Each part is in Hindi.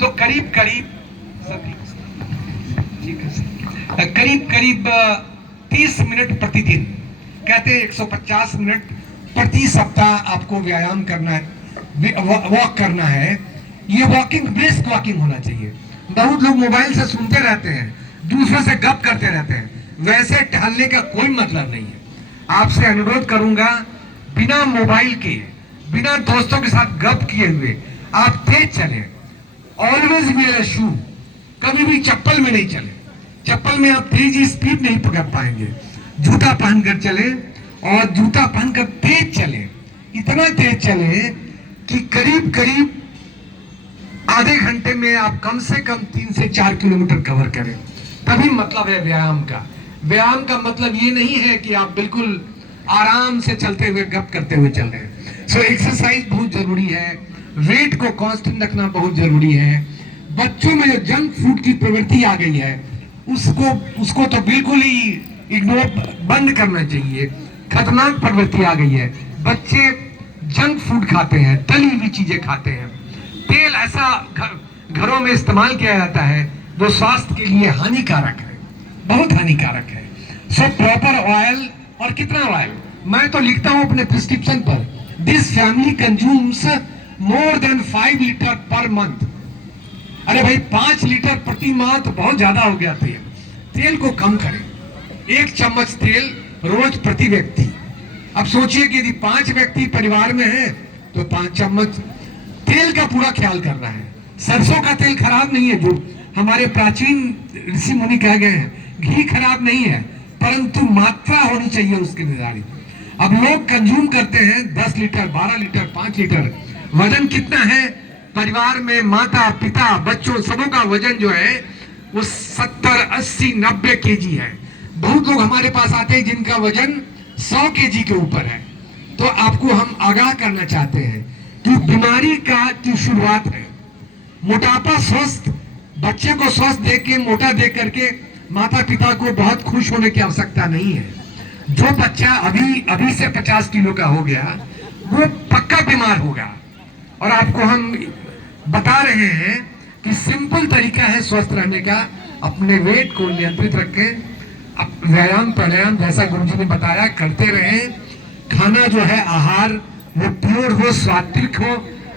तो करीब करीब ठीक है सर, करीब करीब 30 मिनट प्रतिदिन, कहते हैं 150 मिनट प्रति सप्ताह आपको व्यायाम करना है, वॉक करना है। ये वॉकिंग ब्रिस्क वॉकिंग होना चाहिए। बहुत लोग मोबाइल से सुनते रहते हैं, दूसरों से गप करते रहते हैं, वैसे टहलने का कोई मतलब नहीं है। आपसे अनुरोध करूंगा, बिना मोबाइल के, बिना दोस्तों के साथ गप किए हुए आप तेज चलें। ऑलवेज वियर शू, कभी भी चप्पल में नहीं चले। चप्पल में आप तेज स्पीड नहीं पकड़ पाएंगे। जूता पहनकर चले, और जूता पहनकर तेज चले, इतना तेज चले कि करीब करीब आधे घंटे में आप कम से कम 3 से 4 किलोमीटर कवर करें, तभी मतलब है व्यायाम का। व्यायाम का मतलब ये नहीं है कि आप बिल्कुल आराम से चलते हुए गप करते हुए चल रहे हैं। सो एक्सरसाइज बहुत जरूरी है, वेट को कांस्टेंट रखना बहुत जरूरी है। बच्चों में जो जंक फूड की प्रवृत्ति आ गई है, उसको तो बिल्कुल ही इग्नोर, बंद करना चाहिए। खतरनाक प्रवृत्ति आ गई है, बच्चे जंक फूड खाते हैं, तली हुई चीजें खाते हैं, तेल ऐसा घरों में इस्तेमाल किया जाता है जो स्वास्थ्य के लिए हानिकारक है, बहुत हानिकारक है। सो प्रॉपर ऑयल, और कितना ऑयल, मैं तो लिखता हूं अपने प्रिस्क्रिप्शन पर, this family consumes more than 5 litre per month. अरे भाई 5 लीटर प्रति माह तो बहुत ज्यादा हो गया। तेल को कम करें, 1 चम्मच तेल रोज प्रति व्यक्ति। अब सोचिए कि यदि 5 व्यक्ति परिवार में है तो 5 चम्मच तेल का पूरा ख्याल करना है। सरसों का तेल खराब नहीं है, जो हमारे प्राचीन ऋषि मुनि कह गए हैं, घी खराब नहीं है, परंतु मात्रा होनी चाहिए उसके निर्धारित। अब लोग कंज्यूम करते हैं 10 लीटर, 12 लीटर, 5 लीटर। वजन कितना है परिवार में? माता पिता बच्चों सबों का वजन जो है वो 70, 80, 90 केजी है। बहुत लोग हमारे पास आते हैं जिनका वजन 100 केजी के ऊपर है। तो आपको हम आगाह करना चाहते हैं कि बीमारी की शुरुआत है मोटापा। स्वस्थ बच्चे को स्वस्थ देख के, मोटा देख करके माता पिता को बहुत खुश होने की आवश्यकता नहीं है। जो बच्चा अभी से 50 किलो का हो गया वो पक्का बीमार होगा। और आपको हम बता रहे हैं कि सिंपल तरीका है स्वस्थ रहने का, अपने वेट को नियंत्रित रखें, व्यायाम प्राणायाम जैसा गुरुजी ने बताया करते रहें। खाना जो है आहार वो प्योर हो, सात्विक हो,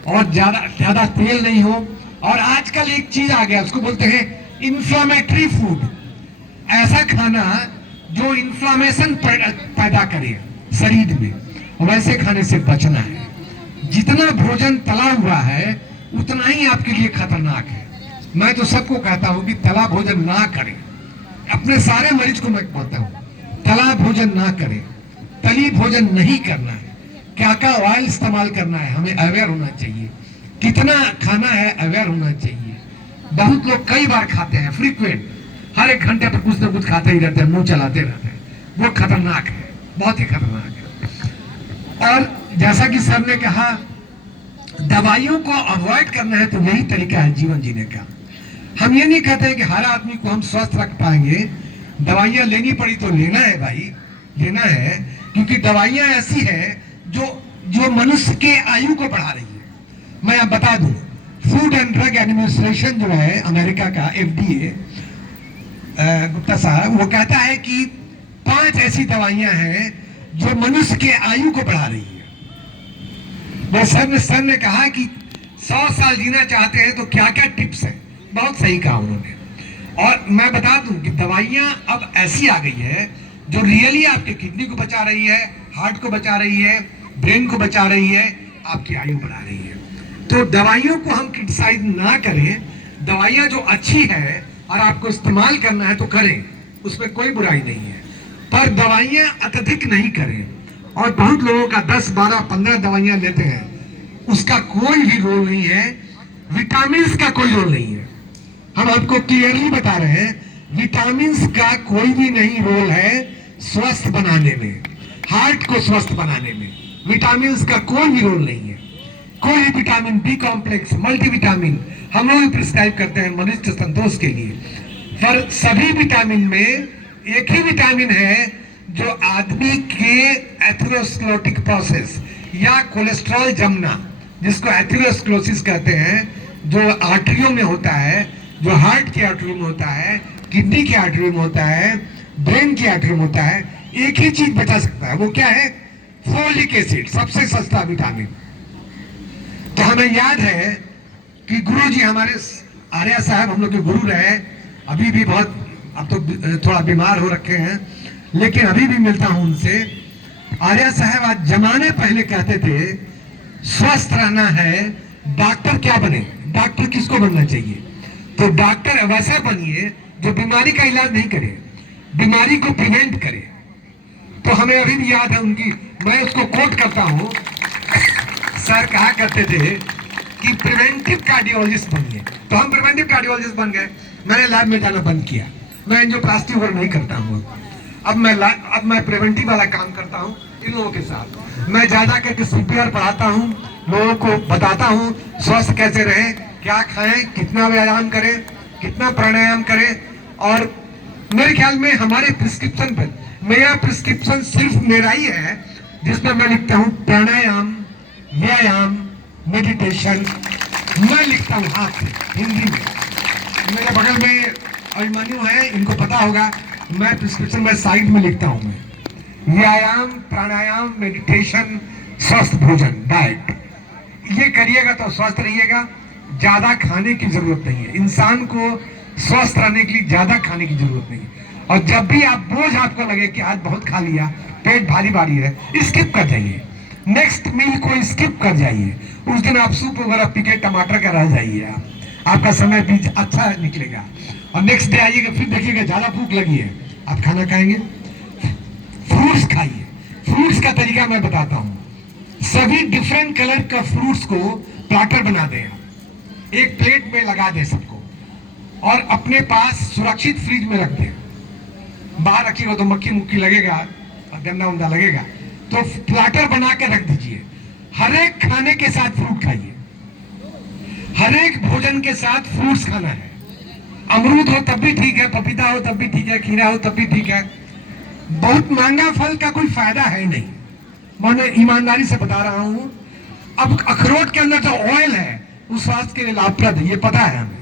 और ज्यादा तेल नहीं हो। और आजकल एक चीज आ गया, उसको बोलते हैं इन्फ्लामेटरी फूड। ऐसा खाना जो इन्फ्लामेशन पैदा करे शरीर में, वैसे खाने से बचना है। जितना भोजन तला हुआ है उतना ही आपके लिए खतरनाक है। मैं तो सबको कहता हूं कि तला भोजन ना करें। अपने सारे मरीज को मैं कहता हूं तला भोजन ना करें, तली भोजन नहीं करना है। क्या क्या ऑयल इस्तेमाल करना है हमें अवेयर होना चाहिए, कितना खाना है अवेयर होना चाहिए। बहुत लोग कई बार खाते हैं, फ्रीक्वेंट, हर 1 घंटे पर कुछ ना कुछ खाते ही रहते हैं, मुंह चलाते रहते हैं। वो खतरनाक है, बहुत ही खतरनाक है। और जैसा कि सर ने कहा, दवाइयों को अवॉइड करना है तो यही तरीका है जीवन जीने का। हम ये नहीं कहते कि हर आदमी को हम स्वस्थ रख पाएंगे, दवाइयां लेनी पड़ी तो लेना है भाई, लेना है, क्योंकि दवाइयां ऐसी है जो मनुष्य के आयु को बढ़ा रही है। मैं आप बता दूं, फूड एंड ड्रग एडमिनिस्ट्रेशन जो है अमेरिका का, FDA, गुप्ता साहब, वो कहता है कि 5 ऐसी दवाइयां हैं जो मनुष्य के आयु को बढ़ा रही है। वो सर ने कहा कि 100 साल जीना चाहते हैं तो क्या क्या टिप्स हैं, बहुत सही कहा उन्होंने। और मैं बता दूं कि दवाइयां अब ऐसी आ गई है जो रियली आपके किडनी को बचा रही है, हार्ट को बचा रही है, ब्रेन को बचा रही है, आपकी आयु बढ़ा रही है। तो दवाइयों को हम क्रिटिसाइज ना करें, दवाइयां जो अच्छी है और आपको इस्तेमाल करना है तो करें, उसमें कोई बुराई नहीं है, पर दवाइयां अत्यधिक नहीं करें। और बहुत लोगों का 10, 12, 15 दवाइयां लेते हैं, उसका कोई भी रोल नहीं है। विटामिन का कोई रोल नहीं है, हम आपको क्लियरली बता रहे हैं, विटामिन का कोई भी नहीं रोल है स्वस्थ बनाने में, हार्ट को स्वस्थ बनाने में। विटामिन का कोई भी रोल नहीं है। कोई विटामिन बी कॉम्प्लेक्स, मल्टीविटामिन हम लोग प्रिस्क्राइब करते हैं मनुष्य संतोष के लिए, पर सभी विटामिन में एक ही विटामिन है जो आदमी के एथेरोस्क्लेरोटिक प्रोसेस या कोलेस्ट्रॉल जमना, जिसको एथेरोस्क्लेरोसिस कहते हैं, जो आर्टरियों में होता है, जो हार्ट की आर्टरी में होता है, किडनी की आर्टरी में होता है, ब्रेन की आर्टरी में होता है, एक ही चीज बचा सकता है। वो क्या है? फोलिक एसिड, सबसे सस्ता विटामिन। तो हमें याद है कि गुरु जी हमारे आर्या साहब हम लोग के गुरु रहे, अभी भी बहुत, अब तो थोड़ा बीमार हो रखे हैं, लेकिन अभी भी मिलता हूं उनसे। आर्या साहब आज जमाने पहले कहते थे स्वस्थ रहना है, डॉक्टर क्या बने, डॉक्टर किसको बनना चाहिए? तो डॉक्टर वैसा बनिए जो बीमारी का इलाज नहीं करे, बीमारी को प्रिवेंट करे। तो हमें अभी भी याद है उनकी, मैं उसको कोट करता हूं, सर कहा करते थे कि प्रिवेंटिव कार्डियोलॉजिस्ट बनिए। तो हम प्रिवेंटिव कार्डियोलॉजिस्ट बन गए। मैंने लैब में जाना बंद किया, मैं एंजियोप्लास्टी वर्क नहीं करता हूँ। अब मैं प्रिवेंटिव वाला काम करता हूँ इन लोगों के साथ। मैं ज्यादा करके सीपीआर पढ़ाता हूँ, लोगों को बताता हूँ स्वस्थ कैसे रहे, क्या खाएं, कितना व्यायाम करें, कितना प्राणायाम करें। और मेरे ख्याल में हमारे प्रिस्क्रिप्शन पर, मेरा प्रिस्क्रिप्शन सिर्फ मेरा ही है जिसमें मैं लिखता हूँ प्राणायाम, व्यायाम, मेडिटेशन। मैं लिखता हूँ हाथ से हिंदी में। मेरे बगल में अभिमन्यु है, इनको पता होगा, मैं प्रिस्क्रिप्शन में साइड में लिखता हूँ मैं व्यायाम, प्राणायाम, मेडिटेशन, स्वस्थ भोजन, डाइट। ये करिएगा तो स्वस्थ रहिएगा। ज्यादा खाने की जरूरत नहीं है, इंसान को स्वस्थ रहने के लिए ज्यादा खाने की जरूरत नहीं है। और जब भी आप बोझ आपको लगे कि आज बहुत खा लिया, पेट भारी भारी है, स्किप कर जाइए, नेक्स्ट मील को स्किप कर जाइए। उस दिन आप सूप वगैरह पी के टमाटर का रह जाइए, आपका समय बीच अच्छा निकलेगा। और नेक्स्ट डे आइएगा, फिर देखिएगा ज्यादा भूख लगी है, आप खाना खाएंगे। फ्रूट्स खाइए। फ्रूट्स का तरीका मैं बताता हूँ। सभी डिफरेंट कलर का फ्रूट्स को प्लाटर बना दें, एक प्लेट में लगा दें सबको, और अपने पास सुरक्षित फ्रिज में रख दें। बाहर रखिएगा तो मक्खी मुक्खी लगेगा और गंदा उंदा लगेगा, तो प्लाटर बना के रख दीजिए। हर एक खाने के साथ फ्रूट खाइए, हर एक भोजन के साथ फ्रूट्स खाना है। अमरूद हो तब भी ठीक है, पपीता हो तब भी ठीक है, खीरा हो तब भी ठीक है। बहुत महंगा फल का कोई फायदा है नहीं, मैं ईमानदारी से बता रहा हूं। अब अखरोट के अंदर जो ऑयल है वो स्वास्थ्य के लिए लाभप्रद है, ये पता है हमें।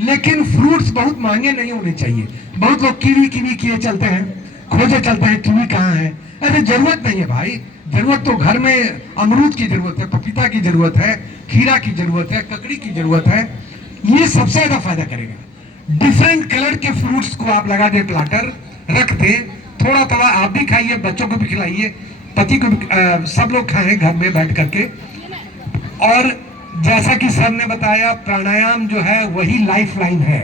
लेकिन फ्रूट्स बहुत महंगे नहीं होने चाहिए। बहुत लोग कीवी कीवी किए चलते हैं, खोजे चलते हैं कीवी कहाँ है। अरे जरूरत नहीं है भाई, जरूरत तो घर में अमरूद की जरूरत है, पपीता की जरूरत है, खीरा की जरूरत है, ककड़ी की जरूरत है। ये सबसे ज्यादा फायदा करेगा। डिफरेंट कलर के फ्रूट्स को आप लगा दे, प्लाटर रख दे, थोड़ा थोड़ा आप भी खाइए, बच्चों को भी खिलाइए, पति को भी, सब लोग खाएं घर में बैठ करके। और जैसा कि सर ने बताया, प्राणायाम जो है वही लाइफ लाइन है।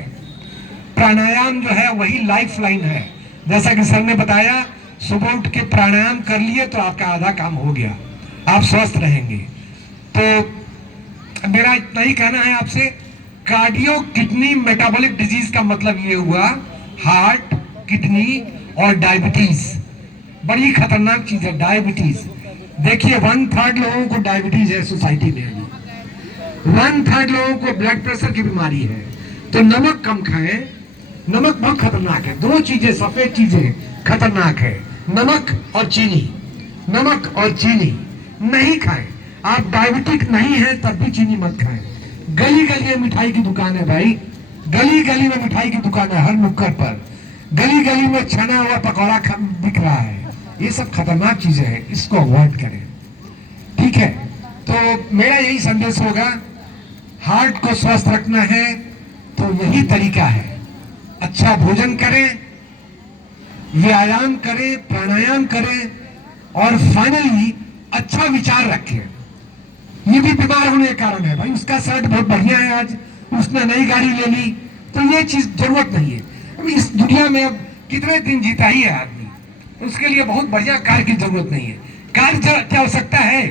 प्राणायाम जो है वही लाइफ लाइन है। जैसा कि सर ने बताया, सुबह उठ के प्राणायाम कर लिए तो आपका आधा काम हो गया, आप स्वस्थ रहेंगे। तो मेरा इतना ही कहना है आपसे। कार्डियो किडनी मेटाबॉलिक डिजीज का मतलब ये हुआ हार्ट, किडनी और डायबिटीज। बड़ी खतरनाक चीज है डायबिटीज। देखिए 1/3 लोगों को डायबिटीज है सोसाइटी में, 1/3 लोगों को ब्लड प्रेशर की बीमारी है। तो नमक कम खाएं, नमक बहुत खतरनाक है। दो चीजें, सफेद चीजें खतरनाक है, नमक और चीनी। नमक और चीनी नहीं खाएं। आप डायबिटिक नहीं हैं तब भी चीनी मत खाएं। गली गली में मिठाई की दुकान है भाई, गली गली में मिठाई की दुकान है, हर नुक्कड़ पर गली गली में छना हुआ पकौड़ा बिक रहा है। ये सब खतरनाक चीजें हैं, इसको अवॉइड करें, ठीक है। तो मेरा यही संदेश होगा, हार्ट को स्वस्थ रखना है तो यही तरीका है। अच्छा भोजन करें, व्यायाम करें, प्राणायाम करें, और फाइनली अच्छा विचार रखें। ये भी बीमार होने के कारण है भाई, उसका शर्ट बहुत बढ़िया है, आज उसने नई गाड़ी ले ली, तो ये चीज जरूरत नहीं है। इस दुनिया में अब कितने दिन जीता ही है आदमी, उसके लिए बहुत बढ़िया कार की जरूरत नहीं है। कार की आवश्यकता है,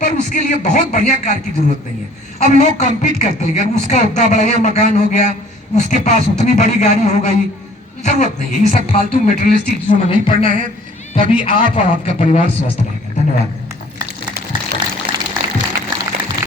पर उसके लिए बहुत बढ़िया कार की जरूरत नहीं है। अब लोग कंपीट करते हैं, अगर उसका उतना बढ़िया मकान हो गया, उसके पास उतनी बड़ी गाड़ी हो गई, जरूरत नहीं है। ये सब फालतू मेटेरियलिस्टिक चीजों में नहीं पड़ना है, तभी आप और आपका परिवार स्वस्थ रहेगा। धन्यवाद।